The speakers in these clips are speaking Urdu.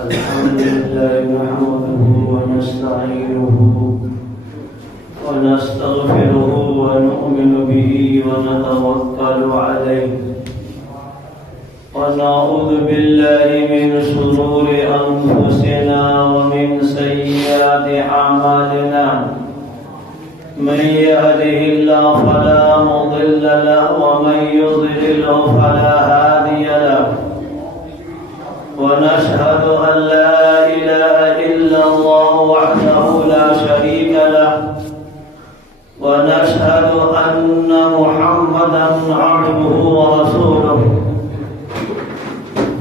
الحمد لله نحمده ونستعينه ونستغفره ونؤمن به ونتوكل عليه ونعوذ بالله من شرور أنفسنا ومن سيئات أعمالنا من يهده الله فلا مضل له ومن يضلل فلا هادي له ونشهد أن لا إله إلا الله وحده لا شريك له ونشهد أن محمدا عبده ورسوله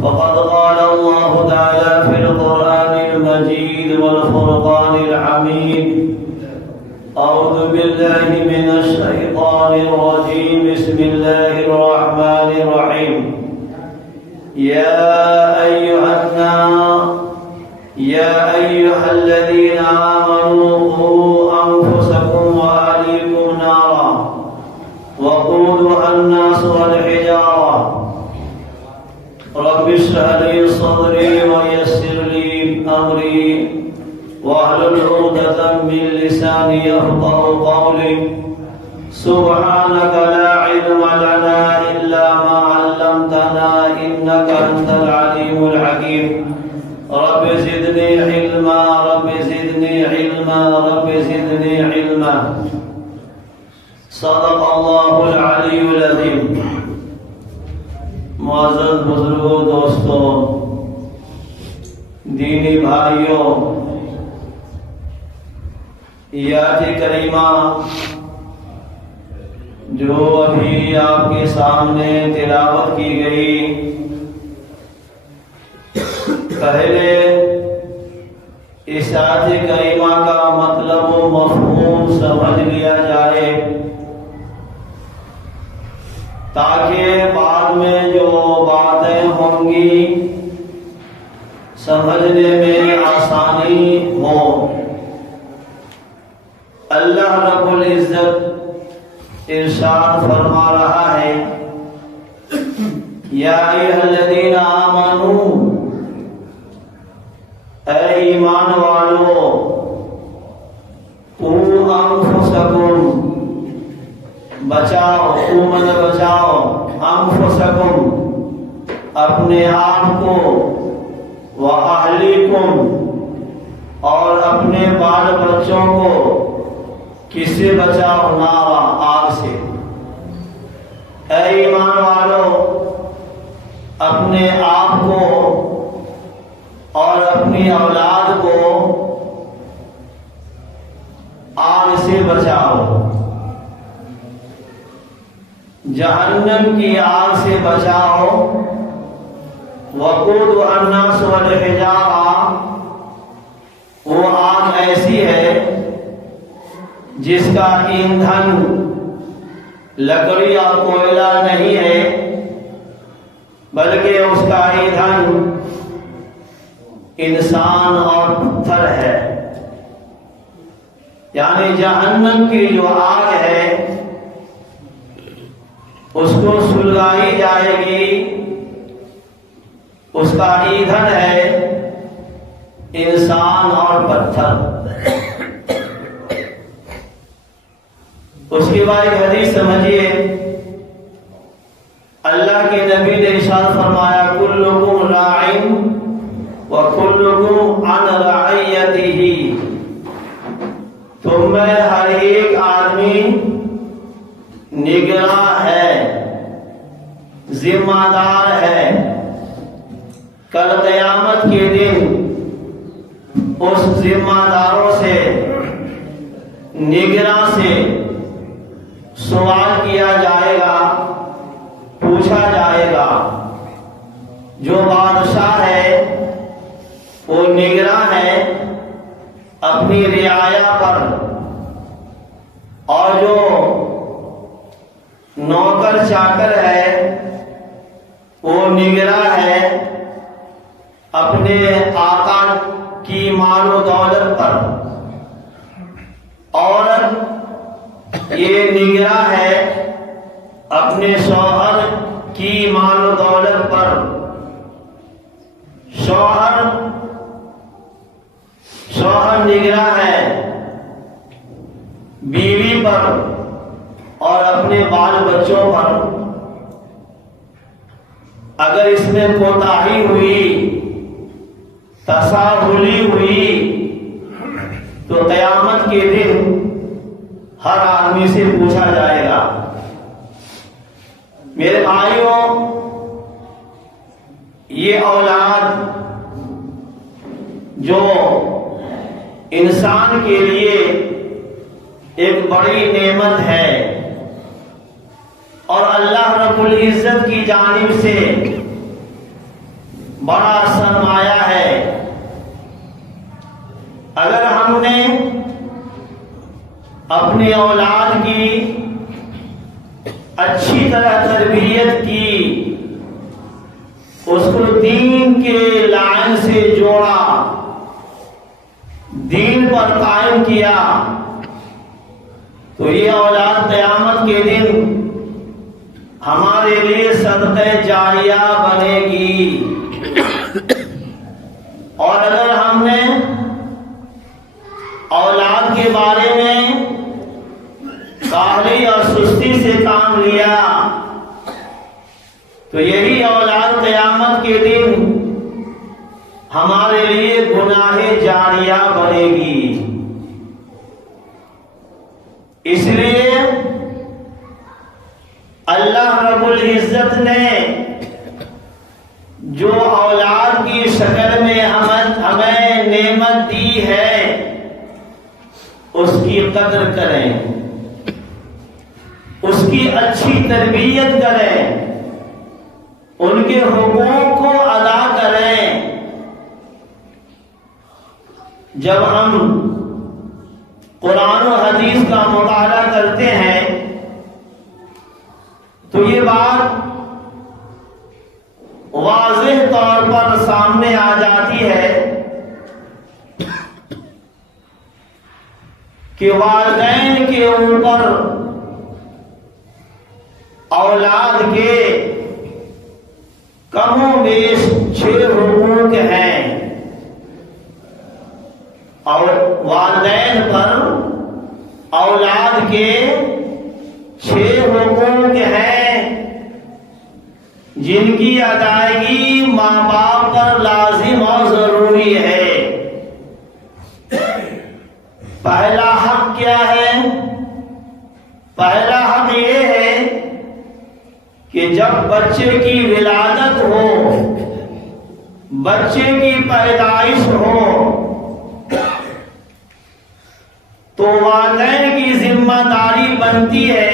فقد قال الله تعالى في القرآن المجيد والفرقان الحميد أعوذ بالله من الشيطان الرجيم بسم الله الرحمن الرحيم يا أيها الذين آمنوا قوا أنفسكم وأهليكم نارا وقودها الناس والحجارة رب اشرح لي صدري ويسر لي أمري واحلل عقدة من لساني يفقهوا قولي سبحانك لا علم لنا إلا ما علمتنا إنك أنت العليم الحكيم رب زدني علما رب زدني علما رب زدني علما صدق الله العلي العظيم. معزز بزرگوں، دوستوں، دینی بھائیوں، یہ آیت کریمہ جو ابھی آپ کے سامنے تلاوت کی گئی، پہلے اس آیت کریمہ کا مطلب و مفہوم سمجھ لیا جائے تاکہ بعد میں جو باتیں ہوں گی سمجھنے میں آسانی ہو۔ اللہ رب العزت ارشاد فرما رہا ہے یا ایھا الذین آمنوا، اے ایمان والو، قوا انفسکم، بچاؤ، قوت بچاؤ، انفسکم، اپنے آپ کو، واہلیکم، اور اپنے بال بچوں کو، کس سے بچاؤ؟ نارا، آگ سے۔ اے ایمان والو، اپنے آپ کو اور اپنی اولاد کو آگ سے بچاؤ، جہنم کی آگ سے بچاؤ۔ وقودها الناس والحجارہ، وہ آگ ایسی ہے جس کا ایندھن لکڑی اور کوئلہ نہیں ہے، بلکہ اس کا ایندھن انسان اور پتھر ہے۔ یعنی جہنم کی جو آگ ہے اس کو سلگائی جائے گی، اس کا ایندھن ہے انسان اور پتھر۔ اس کے بعد ایک حدیث سمجھیے، اللہ کے نبی نے ارشاد فرمایا کلکم راع وکلکم عن رعیتہ، تم میں ہر ایک آدمی نگراں ہے، ذمہ دار ہے۔ کل قیامت کے دن اس ذمہ داروں سے، نگراں سے سوال کیا جائے گا، پوچھا جائے گا۔ جو بادشاہ ہے وہ نگراں ہے اپنی رعایا پر، اور جو نوکر چاکر ہے وہ نگراں ہے اپنے آقا کی مال و دولت پر۔ عورت یہ نگراں ہے اپنے شوہر کی مال و دولت پر۔ شوہر شوہر نگراں ہے بیوی پر اور اپنے بال بچوں پر، اگر اس میں کوتاہی ہوئی، تساہلی ہوئی، تو قیامت کے دن ہر آدمی سے پوچھا جائے گا۔ میرے بھائیوں، یہ اولاد جو انسان کے لیے ایک بڑی نعمت ہے اور اللہ رب العزت کی جانب سے بڑا سرمایہ ہے، اگر ہم نے اپنی اولاد کی اچھی طرح تربیت کی، اس کو دین کے لائن سے جوڑا، دین پر قائم کیا، تو یہ اولاد قیامت کے دن ہمارے لیے صدقہ جاریہ بنے گی۔ اور اگر ہم نے اولاد کے بارے میں کاہلی اور سستی سے کام لیا، تو یہی اولاد قیامت کے دن ہمارے لیے گناہ جاریہ بنے گی۔ اس لیے اللہ رب العزت نے جو اولاد کی شکل میں ہمیں نعمت دی ہے، اس کی قدر کریں، اس کی اچھی تربیت کریں، ان کے حقوق کو ادا کریں۔ جب ہم قرآن و حدیث کا مطالعہ کرتے ہیں تو یہ بات واضح طور پر سامنے آ جاتی ہے کہ والدین کے اوپر اولاد کے کم و بیش 6 حقوق ہیں، اور والدین پر اولاد کے 6 حقوق ہیں جن کی ادائیگی ماں باپ پر لازم اور ضروری ہے۔ پہلا حق کیا ہے؟ پہلا حق یہ ہے کہ جب بچے کی ولادت ہو، بچے کی پیدائش ہو، تو والدین کی ذمہ داری بنتی ہے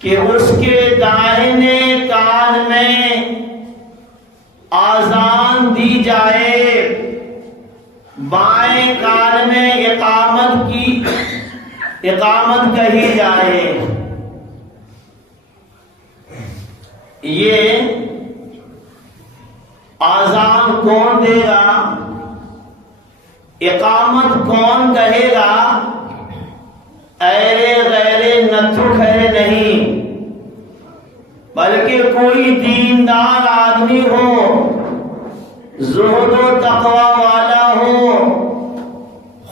کہ اس کے دائنے کان میں آذان دی جائے، بائیں کان میں اقامت کہی جائے۔ یہ آذان کون دے گا، اقامت کون کہے گا؟ ایرے غیرے نتھو کھرے نہیں، بلکہ کوئی دیندار آدمی ہو، زہد و تقوی والا ہو،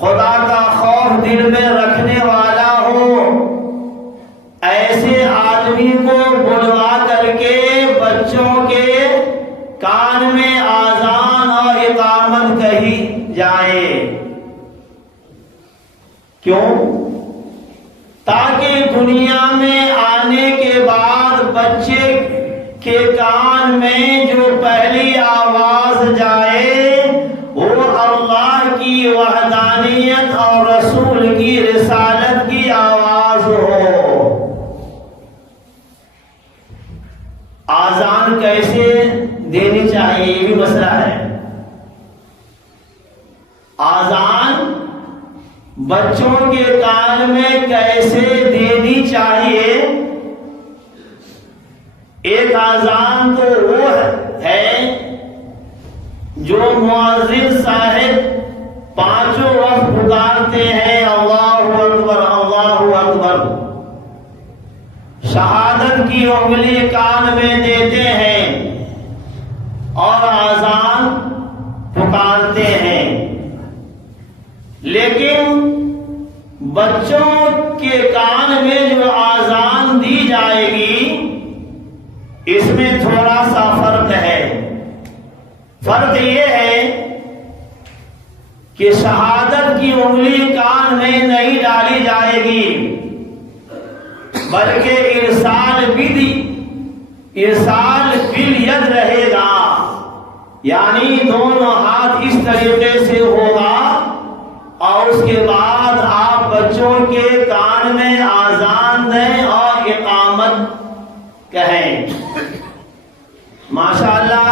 خدا کا خوف دل میں رکھنے والا ہو، ایسے آدمی کو بلوا کر کے بچوں کے کان میں آذان اور اقامت کہی جائے۔ کیوں؟ تاکہ دنیا میں آنے کے بعد بچے کے کان میں جو پہلی آواز جائے وہ اللہ کی وحدانیت اور رسول کی رسالت کی آواز ہو۔ آذان کیسے دینی چاہیے، یہ بھی مسئلہ ہے۔ آذان بچوں کے کان میں کیسے دینی چاہیے؟ ایک آذان تو وہ ہے جو مؤذن صاحب 5 وقت پکارتے ہیں، اللہ اکبر اللہ اکبر، شہادت کی انگلی کان میں دیتے ہیں، اور آذان بچوں کے کان میں جو آذان دی جائے گی اس میں تھوڑا سا فرق ہے۔ فرق یہ ہے کہ شہادت کی انگلی کان میں نہیں ڈالی جائے گی، بلکہ ارسال بالید رہے گا، یعنی دونوں ہاتھ اس طریقے سے ہوگا اور اس کے بعد آپ بچوں کے کان میں آذان دیں اور اقامت کہیں۔ ماشاءاللہ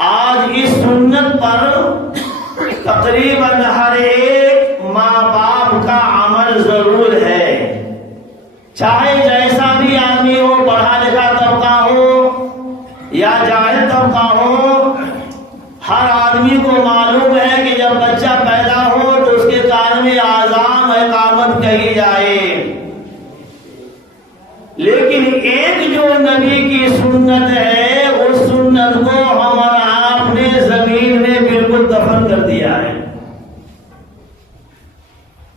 آج اس سنت پر تقریباً ہر ایک ماں باپ کا عمل ضرور ہے، چاہے جیسا بھی آدمی ہو، پڑھا لکھا طبقہ ہو یا جاہل طبقہ ہو، ہر آدمی کو معلوم ہے کہ جب بچہ پیدا ہو تو اس کے کان میں آذان و اقامت کہی جائے۔ لیکن ایک جو نبی کی سنت ہے اس سنت کو ہم اور آپ نے زمین میں بالکل دفن کر دیا ہے۔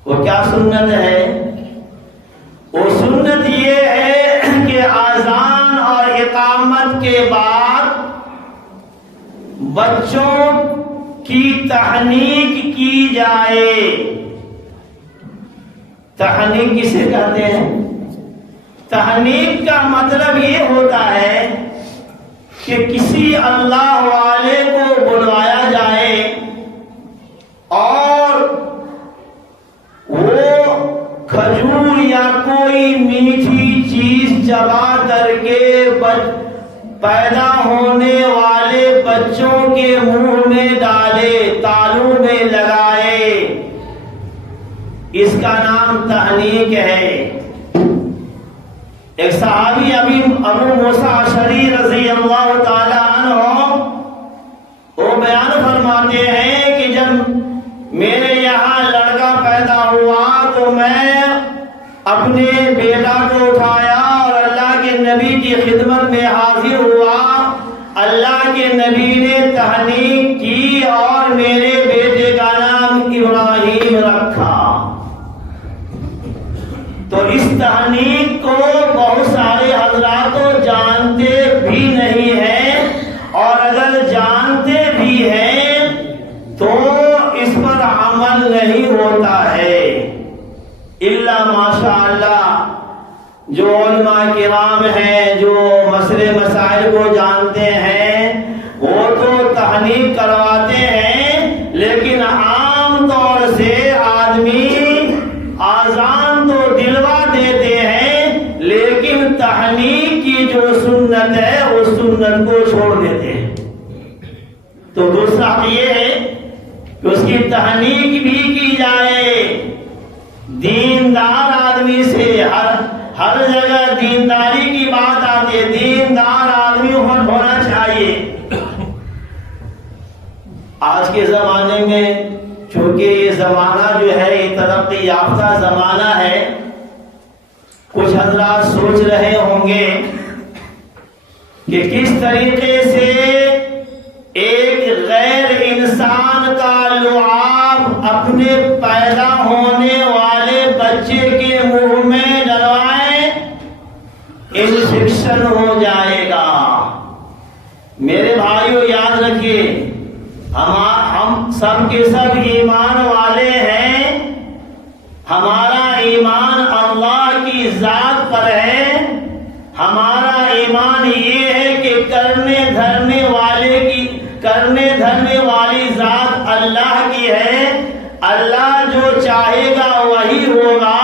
وہ کیا سنت ہے؟ وہ سنت یہ ہے کہ آذان اور اقامت کے بعد بچوں کی تحنیک کی جائے۔ تحنیک کسے کہتے ہیں؟ تحنیک کا مطلب یہ ہوتا ہے کہ کسی اللہ والے کو بلوایا جائے اور وہ کھجور یا کوئی میٹھی چیز چبا کر کے پیدا ہونے والے بچوں کے منہ میں ڈالے، تالو میں لگائے، اس کا نام تحنیک ہے۔ ایک صحابی ابو موسیٰ اشعری رضی اللہ تعالی عنہ وہ بیان فرماتے ہیں کہ جب میرے یہاں لڑکا پیدا ہوا تو میں اپنے بیٹا کو اٹھایا اور اللہ کے نبی کی خدمت میں حاضر ہوا۔ اللہ کے نبی نے تحنیک کی اور میرے بیٹے کا نام ابراہیم رکھا۔ تو اس تحنیک کو بہت سارے حضرات جانتے بھی نہیں ہیں، اور اگر جانتے بھی ہیں تو اس پر عمل نہیں ہوتا ہے، الا ماشاءاللہ جو علماء کرام ہیں، جو مسئلے مسائل کو جانتے ہیں، وہ تو تحنیک کرواتے ہیں، لیکن عام طور سے آدمی آذان تو دلوا دیتے ہیں لیکن تحنیک کی جو سنت ہے اس سنت کو چھوڑ دیتے ہیں۔ تو دوسرا یہ ہے کہ اس کی تحنیک بھی کی جائے۔ دیندار آدمی سے ہر جگہ دینداری کی بات آتی ہے، دیندار آدمی ہونا چاہیے۔ آج کے زمانے میں چونکہ یہ زمانہ جو ہے یہ ترقی یافتہ زمانہ ہے، کچھ حضرات سوچ رہے ہوں گے کہ کس طریقے سے ایک غیر انسان کا لعاب اپنے پیدا ہونے والے بچے کے منہ میں ڈلوائیں، انفیکشن ہو جائے گا۔ میرے بھائیو یاد رکھیے، ہم سب کے سب ایمان والے ہیں، ہمارا ایمان اللہ کی ذات پر ہے، ہمارا ایمان یہ ہے کہ کرنے دھرنے والی ذات اللہ کی ہے، اللہ جو چاہے گا وہی ہوگا،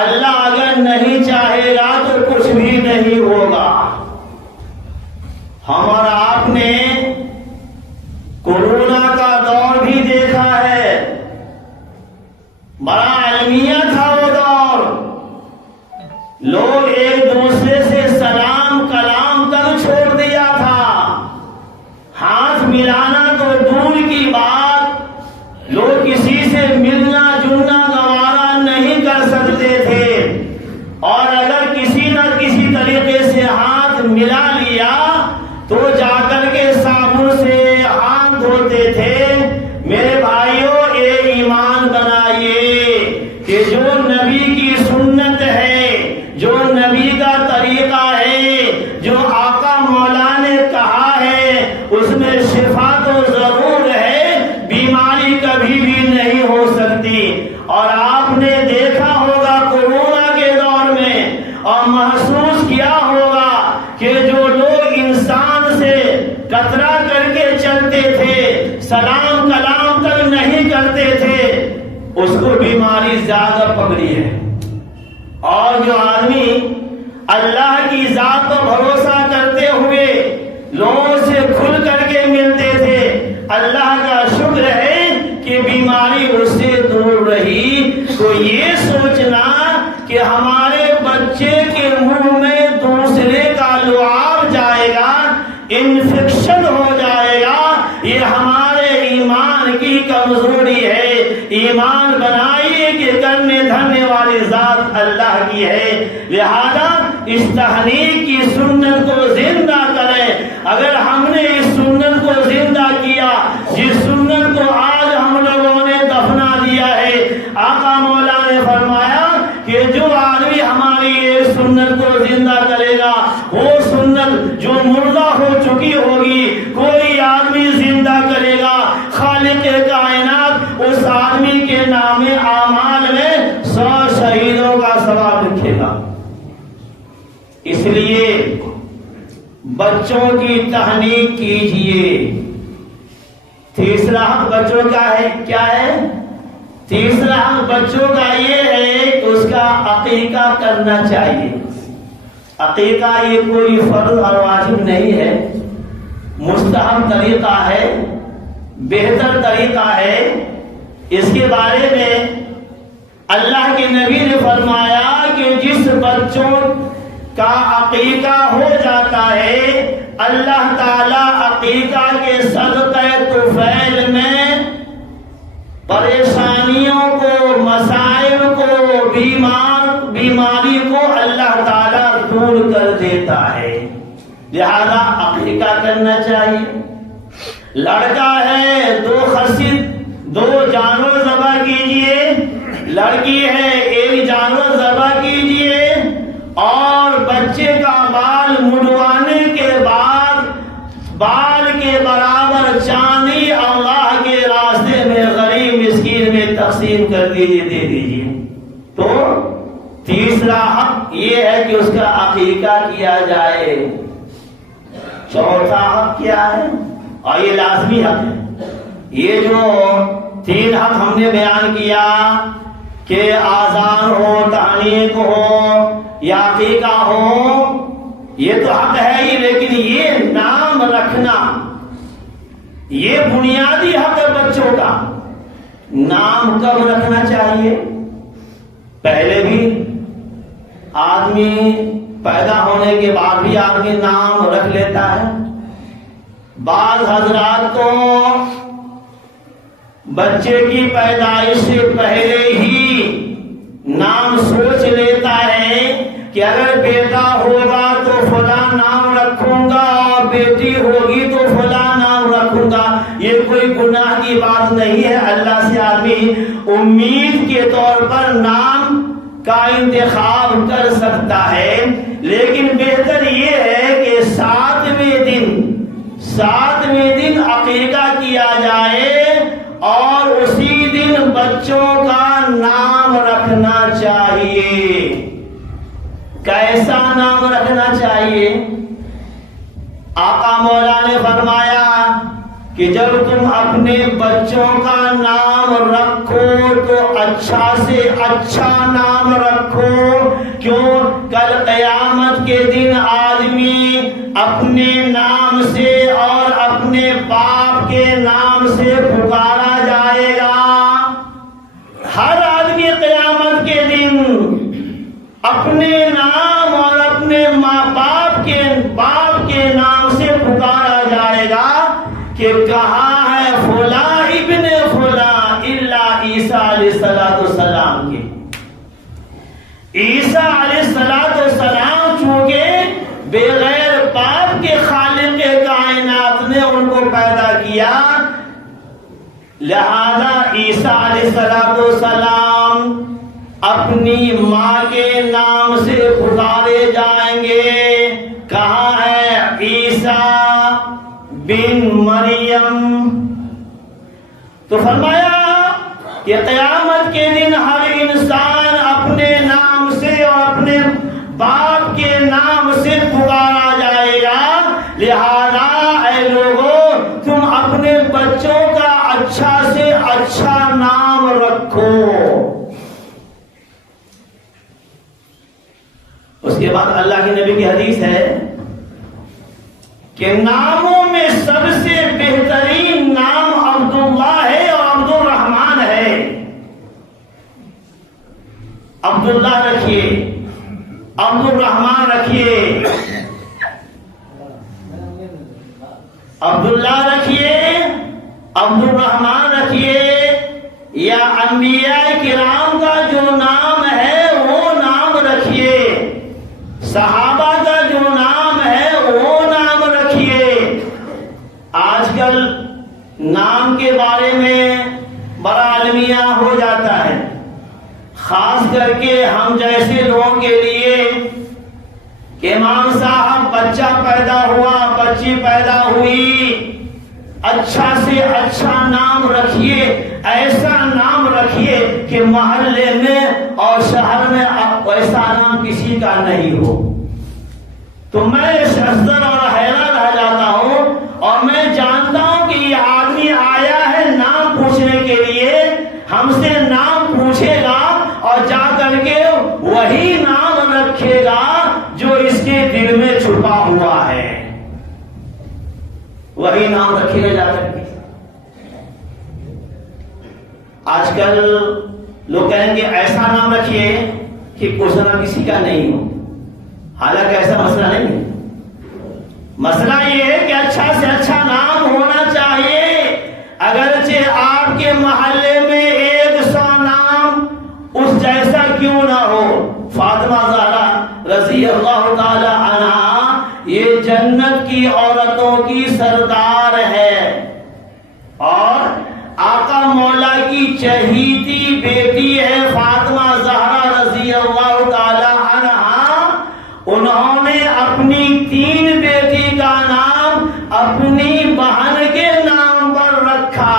اللہ اگر نہیں چاہے گا تو کچھ بھی نہیں ہوگا۔ ہم اور آپ نے کورونا کا دور بھی دیکھا ہے، بڑا علمیہ تھا وہ دور، لوگ ایک دوسرے سے سلام کلام تک چھوڑ دیا تھا، ہاتھ ملانا تو دور کی بات، لوگ کسی سے ملنا جلنا گوارا نہیں کر سکتے تھے، اور اگر کسی نہ کسی طریقے سے ہاتھ ملا لیا تو جا کر کے صابن سے ہاتھ دھوتے تھے۔ میرے بھائیوں، یہ ایمان بنائیے کہ اس میں شفا تو ضرور ہے، بیماری کبھی بھی نہیں ہو سکتی۔ اور آپ نے دیکھا ہوگا کورونا کے دور میں اور محسوس کیا ہوگا کہ جو لوگ انسان سے کترا کر کے چلتے تھے، سلام کلام تک نہیں کرتے تھے، اس کو بیماری زیادہ پکڑی ہے۔ اور جو آدمی اللہ کی ذات پر بھروسہ کرتے ہوئے لوگوں سے کھل کر کے ملتے تھے، اللہ کا شکر ہے کہ بیماری اس سے دور رہی۔ تو یہ سوچنا کہ ہمارے بچے کے منہ میں دوسرے کا لعاب جائے گا، انفیکشن ہو جائے گا، یہ ہمارے ایمان کی کمزوری ہے۔ ایمان بنائیے کہ کرنے دھرنے والی ذات اللہ کی ہے، لہذا اس تحریک کی سنت کو زندہ کریں۔ اگر ہم نے اس سنت کو زندہ کیا، جس سنت کو آج ہم لوگوں نے دفنا دیا ہے، آقا مولا نے فرمایا کہ جو آدمی ہماری ایک سنت کو زندہ کرے گا، وہ سنت جو مردہ ہو چکی ہوگی کوئی آدمی زندہ کرے گا، خالق کائنات اس آدمی کے نام اعمال میں 100 شہیدوں کا ثواب لکھے گا۔ اس لیے بچوں کی تحنیک کیجئے۔ تیسرا حق بچوں کا ہے، کیا ہے؟ تیسرا حق بچوں کا یہ ہے کہ اس کا عقیقہ کرنا چاہیے۔ عقیقہ یہ کوئی فرض اور واجب نہیں ہے، مستحب طریقہ ہے، بہتر طریقہ ہے۔ اس کے بارے میں اللہ کے نبی نے فرمایا کہ جس بچوں کا عقیقہ ہو جاتا ہے، اللہ تعالی عقیقہ کے صدقہ طفیل میں پریشانیوں کو، مسائل کو، بیماری کو اللہ تعالی دور کر دیتا ہے۔ لہذا عقیقہ کرنا چاہیے۔ لڑکا ہے، 2 خصی 2 جانور ذبح کیجئے، لڑکی ہے 1 جانور ذبح کیجئے، اور بچے کا بال منڈوانے کے بعد بال کے برابر چاندی اللہ کے راستے میں غریب مسکین میں تقسیم کر دیجئے، دے دیجئے۔ تو تیسرا حق یہ ہے کہ اس کا عقیقہ کیا جائے۔ چوتھا حق کیا ہے؟ اور یہ لازمی حق ہے۔ یہ جو 3 حق ہم نے بیان کیا کہ آذان ہو، تحنیک ہو یا عقیقہ ہو، یہ تو حق ہے ہی، لیکن یہ نام رکھنا یہ بنیادی حق ہے بچوں کا۔ نام کب رکھنا چاہیے؟ پہلے بھی آدمی پیدا ہونے کے بعد بھی آدمی نام رکھ لیتا ہے۔ بعض حضرات تو بچے کی پیدائش سے پہلے ہی نام سوچ لیتا ہے کہ اگر بیٹا ہوگا تو فلاں نام رکھوں گا اور بیٹی ہوگی تو فلاں نام رکھوں گا۔ یہ کوئی گناہ کی بات نہیں ہے، اللہ سے آدمی امید کے طور پر نام کا انتخاب کر سکتا ہے، لیکن بہتر یہ ہے کہ 7ویں دن عقیقہ کیا جائے اور اسی دن بچوں کا نام رکھنا چاہیے۔ کیسا نام رکھنا چاہیے؟ آقا مولا نے فرمایا کہ جب تم اپنے بچوں کا نام رکھو تو اچھا سے اچھا نام رکھو، کیوں؟ کل قیامت کے دن آدمی اپنے نام سے اور اپنے باپ کے نام سے پکارا جائے گا۔ ہر آدمی قیامت کے دن اپنے نام اور اپنے ماں باپ کے نام سے پکارا جائے گا کہ کہاں ہے فلاں ابن فلاں، الا عیسیٰ علیہ السلام کے۔ عیسیٰ علیہ السلام چونکہ بغیر باپ کے خالق کائنات نے ان کو پیدا کیا، لہذا عیسیٰ علیہ السلام اپنی ماں کے نام سے پکارے جائیں گے۔ کہاں ہے عیسیٰ بن مریم۔ تو فرمایا کہ قیامت کے دن ہر انسان اپنے نام سے اور اپنے باپ کے نام سے پکارا جائے گا، لہذا اے لوگوں تم اپنے بچوں کا اچھا سے اچھا نام رکھو۔ اس کے بعد اللہ کے نبی کی حدیث ہے کہ ناموں میں سب سے بہترین نام عبداللہ ہے اور عبد الرحمن ہے۔ عبداللہ رکھیے، عبد الرحمن رکھیے، عبداللہ رکھیے، عبد الرحمن رکھیے، یا انبیاء کرام کا جو نام ہے وہ نام رکھیے، صحابہ کا جو نام ہے وہ نام رکھیے۔ آج کل نام کے بارے میں بڑا المیہ ہو جاتا ہے، خاص کر کے ہم جیسے لوگوں کے لیے کہ امام صاحب بچہ پیدا ہوا، بچی پیدا ہوئی، اچھا سے اچھا نام رکھیے، ایسا نام رکھیے کہ محلے میں اور شہر میں ایسا نام کسی کا نہیں ہو۔ تو میں شزدر اور حیران رہ جاتا ہوں، اور میں جانتا ہوں کہ یہ آدمی آیا ہے نام پوچھنے کے لیے، ہم سے نام پوچھے گا اور جا کر کے وہی نام رکھے گا جو اس کے دل میں چھپا ہوا ہے، وہی نام رکھے گا جا کر کے۔ آج کل لوگ کہیں گے ایسا نام رکھیے کہ کچھ نہ کسی کا نہیں ہو، حالانکہ ایسا مسئلہ نہیں ہے۔ مسئلہ یہ ہے کہ اچھا سے اچھا نام ہونا چاہیے، اگرچہ آپ کے محلے میں 100 نام اس جیسا کیوں نہ ہو۔ فاطمہ زہرا رضی اللہ تعالی عنہا یہ جنت کی عورتوں کی سردار ہے، اور آقا مولا کی چہیتی بیٹی ہے فاطمہ زہرا رضی اللہ تعالی عنہا۔ انہوں نے اپنی 3 بیٹی کا نام اپنی بہن کے نام پر رکھا۔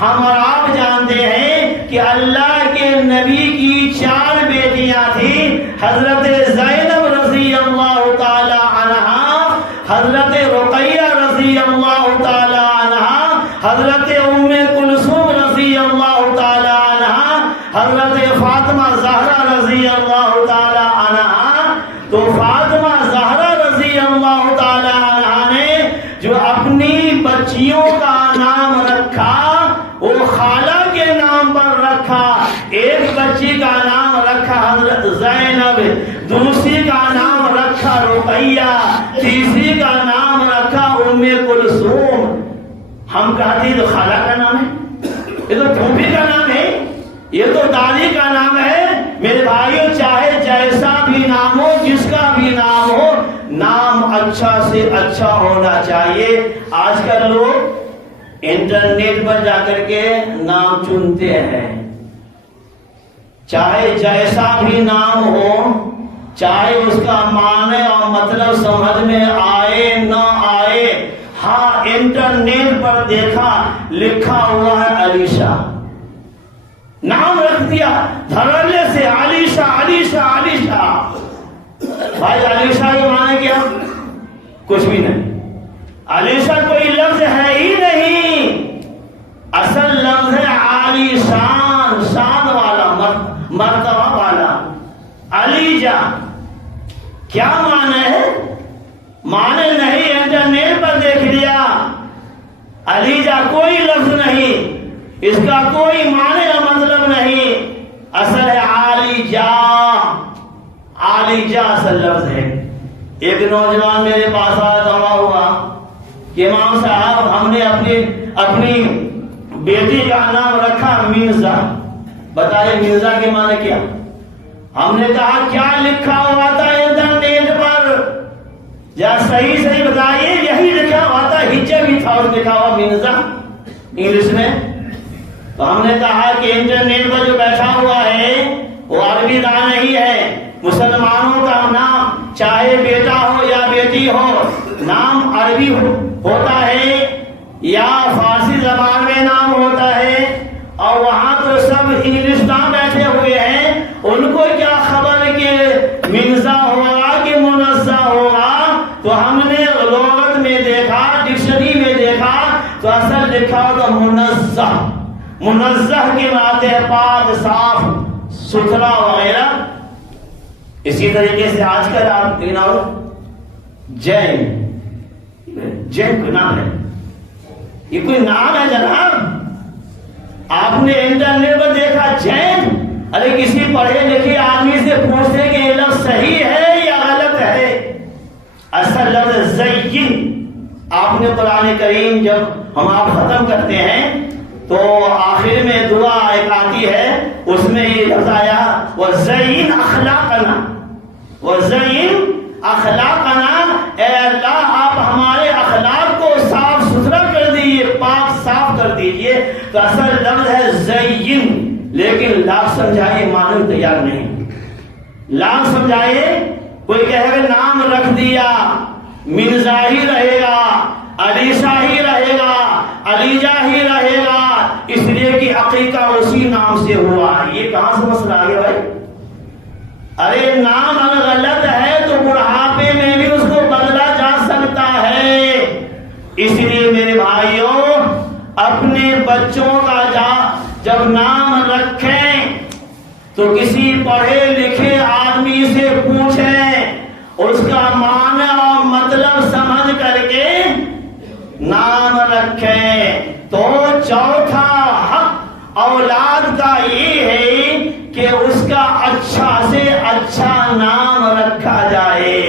ہم اور آپ جانتے ہیں کہ اللہ کے نبی کی 4 بیٹیاں تھیں، حضرت زینب رضی اللہ تعالی عنہا، حضرت رقیہ رضی اللہ تعالی عنہا، حضرت ام کلثوم رضی اللہ تعالی عنہا، حضرت فاطمہ زہرا رضی اللہ تعالی عنہا۔ تو فاطمہ زہرا رضی اللہ تعالی عنہا نے جو اپنی بچیوں کا نام رکھا وہ خالہ کے نام پر رکھا۔ ایک بچی کا نام رکھا حضرت زینب، دوسری کا نام رکھا رقیہ، تیسری کا نام رکھا ام کلثوم۔ ہم کہتے ہیں تو خالہ کا نام ہے، یہ تو پھوپھی کا نام ہے، یہ تو دادی کا نام ہے۔ میرے بھائیوں چاہے جیسا بھی نام ہو، جس کا بھی نام ہو، نام اچھا سے اچھا ہونا چاہیے۔ آج کل لوگ انٹرنیٹ پر جا کر کے نام چنتے ہیں، چاہے جیسا بھی نام ہو، چاہے اس کا معنی اور مطلب سمجھ میں آئے نہ آئے، ہاں انٹرنیٹ پر دیکھا لکھا ہوا ہے علیشہ، نام رکھ دیا دھڑلے سے علیشہ علیشہ علیشہ۔ بھائی علیشہ کے معنی کیا؟ کچھ بھی نہیں، علیشہ کوئی لفظ ہے ہی نہیں، اصل لفظ ہے عالی شان، شان والا، مرتبہ والا۔ علیجہ کیا معنی ہے؟ معنی نہیں، انٹرنیٹ پر دیکھ لیا، علیجہ کوئی لفظ نہیں، اس کا کوئی معنی یا مطلب نہیں، اصل ہے عالی جا، عالی جا اصل لفظ ہے۔ ایک نوجوان میرے پاس آیا ہوا کہ امام صاحب ہم نے اپنی بیٹی کا نام رکھا مرزا، بتائیے مرزا کے معنی کیا؟ ہم نے کہا کیا لکھا ہوا تھا انٹرنیٹ پر، یا صحیح بتائیے؟ یہی لکھا ہوا تھا، ہجے بھی تھا اور لکھا ہوا مرزا انگلش میں۔ تو ہم نے کہا کہ انٹرنیٹ پر جو بیٹھا ہوا ہے وہ عربی دان نہیں ہے، مسلمانوں کا نام چاہے بیٹا ہو یا بیٹی ہو، نام عربی ہو ہوتا ہے یا فارسی زبان میں نام ہوتا ہے، اور وہاں تو سب انگلستان بیٹھے ہوئے ہیں، ان کو کیا خبر کہ منزہ ہوگا کہ منزہ ہوگا؟ تو ہم نے لغت میں دیکھا، ڈکشنری میں دیکھا تو اصل لکھا ہوگا منزہ، منزہ کے معنی ہے پاک، صاف ستھرا وغیرہ۔ اسی طریقے سے آج کل آپ گناؤ جین، جین کوئی نام ہے، یہ کوئی نام ہے جناب؟ آپ نے انٹرنیٹ پر دیکھا جین؟ ارے کسی پڑھے لکھے آدمی سے پوچھتے کہ یہ لفظ صحیح ہے یا غلط ہے؟ اصل لفظ زین۔ آپ نے قرآن کریم جب ہم آپ ختم کرتے ہیں تو آخر میں دعا ایک آتی ہے، اس میں یہ لفظ آیا وَزَيِّنْ أَخْلَاقَنَا، وَزَيِّنْ أَخْلَاقَنَا، اے اللہ آپ ہمارے اخلاق کو صاف ستھرا کر دیجئے، پاک صاف کر دیجئے۔ تو اصل لفظ ہے زین، لیکن لاکھ سمجھائے معنی تیار نہیں۔ لاکھ سمجھائے، کوئی کہے گا نام رکھ دیا، مرزا ہی رہے گا، علی شاہ ہی رہے گا، علی جا ہی رہے گا، اس لیے کہ عقیقہ اسی نام سے ہوا۔ یہ کہاں سے مسئلہ آ گیا بھائی؟ ارے نام اگر غلط ہے تو بڑھاپے میں بھی اس کو بدلا جا سکتا ہے۔ اس لیے میرے بھائیوں، اپنے بچوں کا جب نام رکھیں تو کسی پڑھے لکھے آدمی سے پوچھیں، اس کا معنی اور مطلب سمجھ کر کے نام رکھیں۔ تو چوتھا حق اولاد کا یہ ہے کہ اس کا اچھا سے اچھا نام رکھا جائے،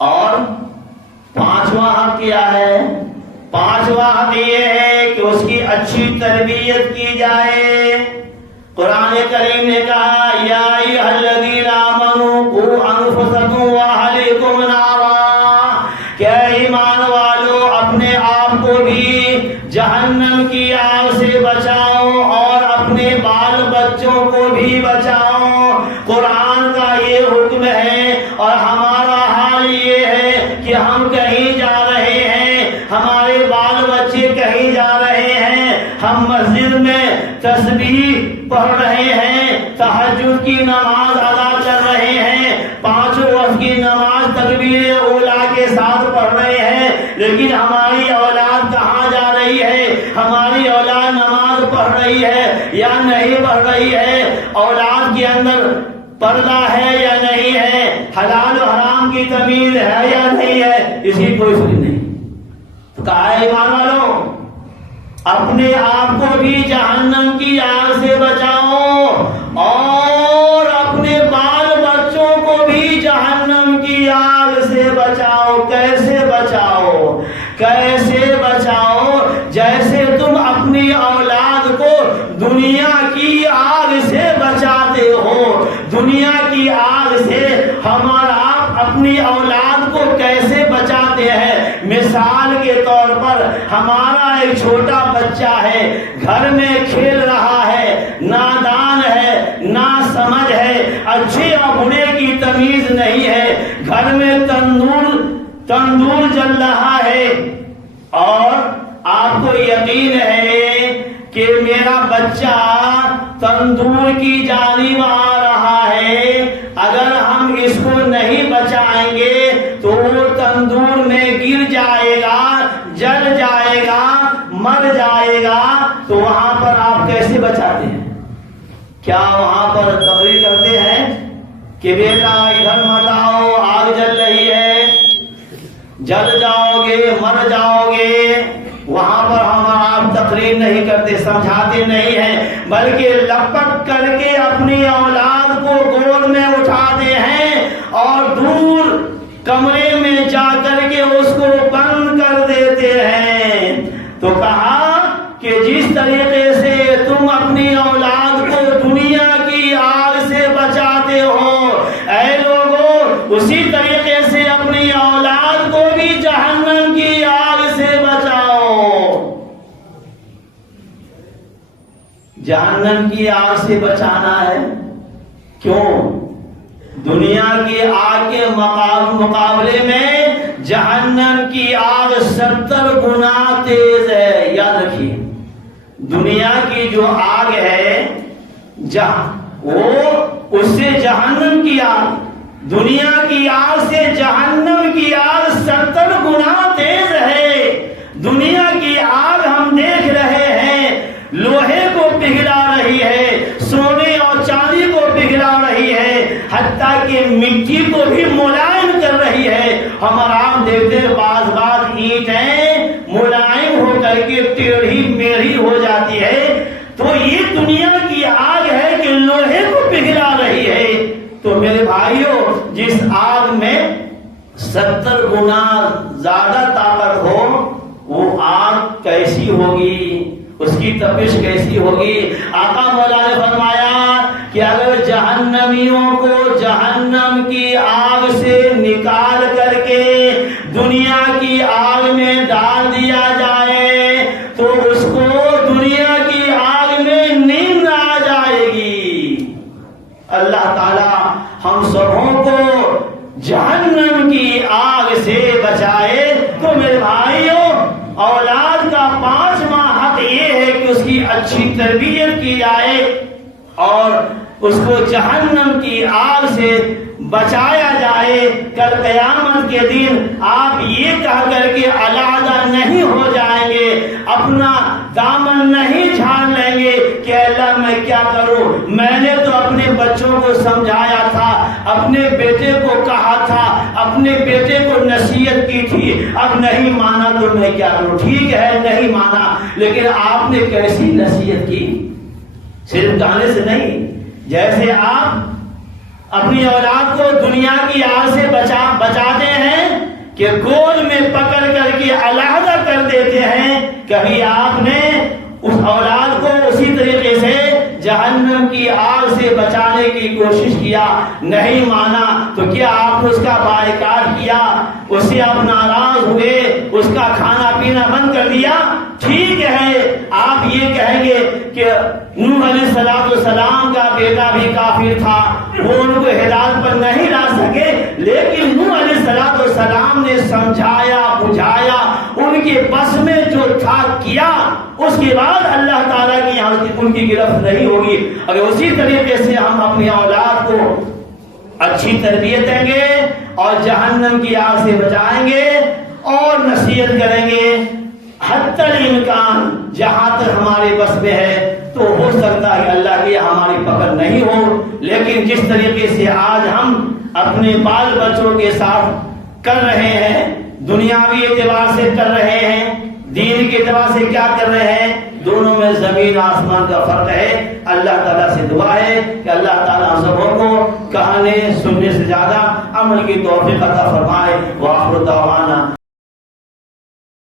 اور پانچواں حق کیا ہے؟ پانچواں حق یہ ہے کہ اس کی اچھی تربیت کی جائے۔ قرآن کریم نے کہا یا ایھا الذین آمنوا قوا انفسکم واہلیکم نارا، کہ ایمان والو اپنے آپ کو بھی جہنم کی آگ سے بچاؤ اور اپنے بال بچوں کو بھی بچاؤ۔ قرآن کا یہ حکم ہے، اور ہمارا حال یہ ہے کہ ہم کہیں جا رہے ہیں، ہمارے بال بچے کہیں جا رہے ہیں، ہم مسجد میں تسبیح پڑھ رہے ہیں، تہجد کی نماز ادا کر رہے ہیں، 5 وقت کی نماز تکبیر اولیٰ کے ساتھ پڑھ رہے ہیں، لیکن ہماری اولاد کہاں جا رہی ہے؟ ہماری اولاد نماز پڑھ رہی ہے یا نہیں پڑھ رہی ہے؟ اولاد کے اندر پردہ ہے یا نہیں ہے؟ حلال و حرام کی تمیز ہے یا نہیں ہے؟ اسی کوئی فکر نہیں۔ تو کہا ہے ایمان والوں اپنے آپ کو بھی جہنم کی آگ سے بچاؤ، اور اپنے بال بچوں کو بھی جہنم کی آگ سے بچاؤ۔ کیسے بچاؤ؟ کیسے بچاؤ؟ جیسے تم اپنی اولاد کو دنیا کی آگ سے بچاتے ہو۔ دنیا کی آگ سے ہمارا آپ اپنی اولاد کو کیسے بچاتے ہیں؟ مثال کے طور پر ہمارا ایک چھوٹا بچہ ہے، گھر میں کھیل رہا ہے، نادان ہے، نا سمجھ ہے، اچھے اور برے کی تمیز نہیں ہے، گھر میں تندور جل رہا ہے، اور آپ کو یقین ہے کہ میرا بچہ تندور کی جانب آ رہا ہے، اگر ہم اس کو نہیں بچائیں گے تو وہ تندور میں گر جائے گا، جل جائے گا، مر جائے گا۔ تو وہاں پر آپ کیسے بچاتے ہیں؟ کیا وہاں پر تقریر کرتے ہیں کہ بیٹا ادھر مت آؤ، آگ جل رہی ہے، جل جاؤ گے، مر جاؤ گے؟ وہاں پر ہم آپ تقریر نہیں کرتے، سمجھاتے نہیں ہیں، بلکہ لپٹ کر کے اپنی اولاد کو گود میں اٹھاتے ہیں اور دور کمرے میں جا کر کے اس کو بند کر دیتے ہیں۔ تو کہا کہ جس طریقے سے تم اپنی اولاد کو دنیا کی آگ سے بچاتے ہو، اے لوگوں اسی طریقے سے اپنی اولاد کو بھی جہنم کی آگ سے بچاؤ۔ جہنم کی آگ سے بچانا ہے، کیوں؟ دنیا کی آگ کے مقابلے میں جہنم کی آگ 70 گنا تیز ہے. یاد رکھیے دنیا کی جو آگ ہے وہ اس سے جہنم کی آگ، دنیا کی آگ سے جہنم کی آگ 70 گنا تیز ہے. دنیا کی آگ ہم دیکھ رہے ہیں لوہے کو پگھلا رہی ہے، سونے اور چاندی کو پگھلا رہی ہے، حتیٰ کہ مٹی کو بھی ملائم کر رہی ہے. ہمارا عام دیکھتے ہیں بعض اینٹیں ملائم ہو کر کے ٹیڑھی میڑھی ہو جاتی ہے. تو یہ دنیا کی آگ ہے کہ لوہے کو پگھلا رہی ہے. تو میرے بھائیوں جس آگ میں 70 گنا زیادہ طاقت ہو وہ آگ کیسی ہوگی، اس کی تپش کیسی ہوگی. آقا مولا نے فرمایا کہ اگر جہنمیوں کو جہنم کی آگ سے نکال کر کے دنیا کی آگ میں ڈال دیا جائے تو اس کو دنیا کی آگ میں نیند آ جائے گی. اللہ تعالی ہم سبوں کو جہنم کی آگ سے بچائے. تو میرے بھائیوں اولاد کا 5واں حق یہ ہے کہ اس کی اچھی تربیت کی جائے اور اس کو جہنم کی آگ سے بچایا جائے. کل قیامت کے دن آپ یہ کہہ کر کے علیحدہ نہیں ہو جائیں گے، اپنا دامن نہیں جھاڑ لیں گے کہ اللہ میں کیا کروں، میں نے تو اپنے بچوں کو سمجھایا تھا، اپنے بیٹے کو کہا تھا، اپنے بیٹے کو نصیحت کی تھی، اب نہیں مانا تو میں کیا کروں. ٹھیک ہے نہیں مانا، لیکن آپ نے کیسی نصیحت کی؟ صرف کہنے سے نہیں. جیسے آپ اپنی اولاد کو دنیا کی آگ سے بچاتے ہیں کہ گود میں پکڑ کر کے علیحدہ کر دیتے ہیں، کبھی آپ نے اس اولاد کو اسی طریقے سے جہنم کی آگ سے بچانے کی کوشش کیا؟ نہیں مانا تو کیا آپ نے اس کا بائیکاٹ کیا، اس سے آپ ناراض ہوئے، اس کا کھانا پینا بند کر دیا؟ ٹھیک ہے آپ یہ کہیں گے کہ نوح علیہ السلام کا بیٹا بھی کافر تھا، وہ ان کو ہدایت پر نہیں لا سکے، لیکن نوح علیہ السلام نے سمجھایا بجھایا، ان کے بس میں جو تھا کیا، اس کے بعد اللہ تعالیٰ کی یہاں ان کی گرفت نہیں ہوگی. اگر اسی طریقے سے ہم اپنی اولاد کو اچھی تربیت دیں گے اور جہنم کی آگ سے بچائیں گے اور نصیحت کریں گے، حتی الامکان جہاں تک ہمارے بس میں ہے تو ہو سکتا ہے اللہ کی ہماری پکڑ نہیں ہو. لیکن جس طریقے سے آج ہم اپنے بال بچوں کے ساتھ کر رہے ہیں، دنیاوی اعتبار سے کر رہے ہیں، دین کے اعتبار سے کیا کر رہے ہیں، دونوں میں زمین آسمان کا فرق ہے. اللہ تعالیٰ سے دعا ہے کہ اللہ تعالیٰ ہم سبوں کو کہنے سننے سے زیادہ عمل کی توفیق عطا فرمائے. وآخر دعوانا